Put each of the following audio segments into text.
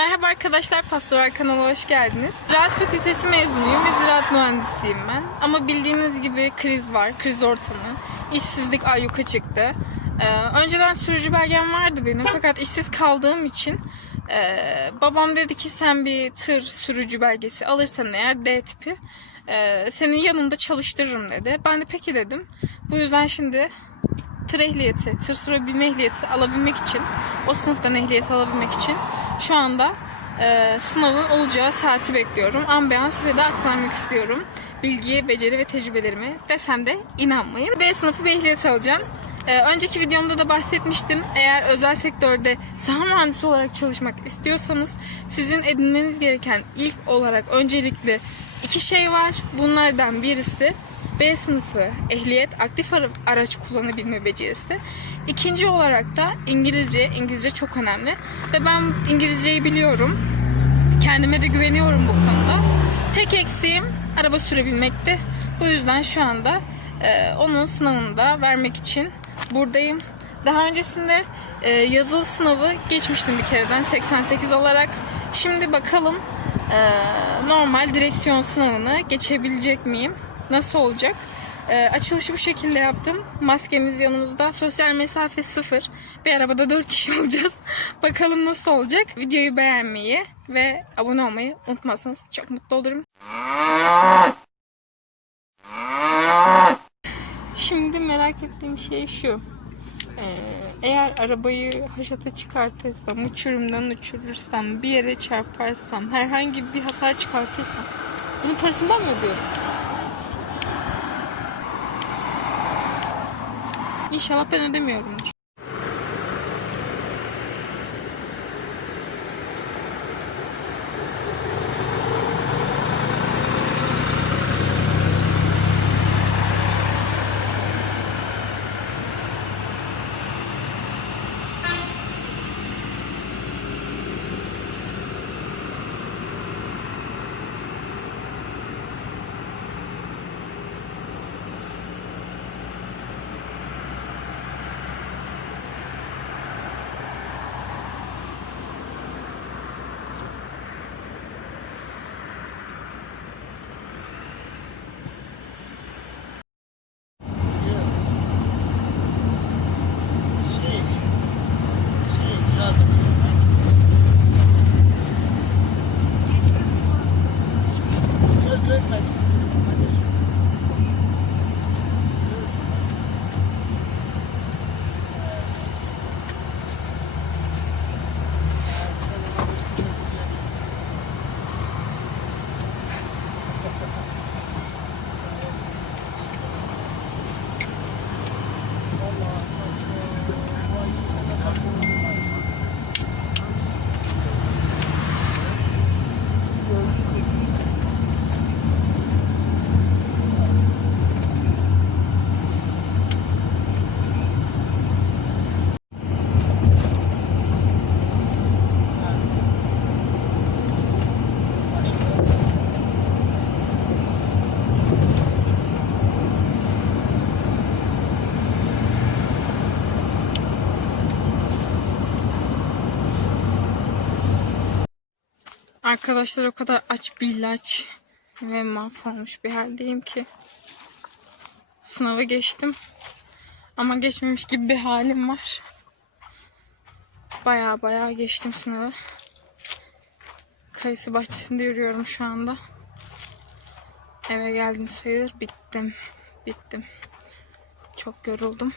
Merhaba arkadaşlar, Pastoral kanala hoş geldiniz. Ziraat Fakültesi mezunuyum ve ziraat mühendisiyim ben. Ama bildiğiniz gibi kriz var, kriz ortamı. İşsizlik ayyuka çıktı. Ee, önceden sürücü belgem vardı benim fakat işsiz kaldığım için e, babam dedi ki sen bir tır sürücü belgesi alırsan eğer D tipi e, senin yanında çalıştırırım dedi. Ben de peki dedim. Bu yüzden şimdi tır ehliyeti, tır sürebilme ehliyeti alabilmek için, o sınıftan ehliyet alabilmek için şu anda e, sınavın olacağı saati bekliyorum. An beyan size de aktarmak istiyorum. Bilgiye, beceri ve tecrübelerimi desem de inanmayın. B sınıfı bir alacağım. E, önceki videomda da bahsetmiştim. Eğer özel sektörde saha mühendisi olarak çalışmak istiyorsanız sizin edinmeniz gereken ilk olarak öncelikli iki şey var. Bunlardan birisi B sınıfı ehliyet, aktif ara- araç kullanabilme becerisi. İkinci olarak da İngilizce. İngilizce çok önemli. Ve ben İngilizceyi biliyorum. Kendime de güveniyorum bu konuda. Tek eksiğim araba sürebilmekti. Bu yüzden şu anda e, onun sınavını da vermek için buradayım. Daha öncesinde e, yazılı sınavı geçmiştim bir kereden 88 alarak. Şimdi bakalım e, normal direksiyon sınavını geçebilecek miyim? Nasıl olacak? E, açılışı bu şekilde yaptım. Maskemiz yanımızda. Sosyal mesafe sıfır. Bir arabada 4 kişi olacağız. Bakalım nasıl olacak? Videoyu beğenmeyi ve abone olmayı unutmazsanız çok mutlu olurum. Şimdi merak ettiğim şey şu. Ee, eğer arabayı haşata çıkartırsam, uçurumdan uçurursam, bir yere çarparsam, herhangi bir hasar çıkartırsam bunun parasından mı ödüyorum? İnşallah ben ödemiyorumdur. love. Arkadaşlar o kadar aç bir ilaç ve mahvolmuş bir haldeyim ki. Sınavı geçtim. Ama geçmemiş gibi bir halim var. Baya baya geçtim sınavı. Kayısı bahçesinde yürüyorum şu anda. Eve geldim sayılır. Bittim. Bittim. Çok yoruldum.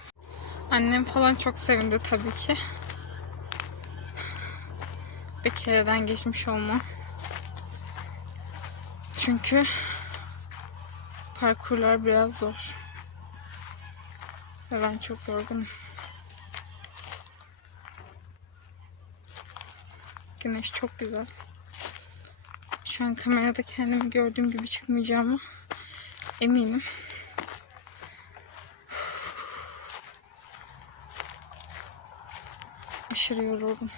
Annem falan çok sevindi tabii ki. Bir kereden geçmiş olmam. Çünkü parkurlar biraz zor. Ve ben çok yorgunum. Güneş çok güzel. Şu an kamerada kendimi gördüğüm gibi çıkmayacağımı eminim. Aşırı yoruldum.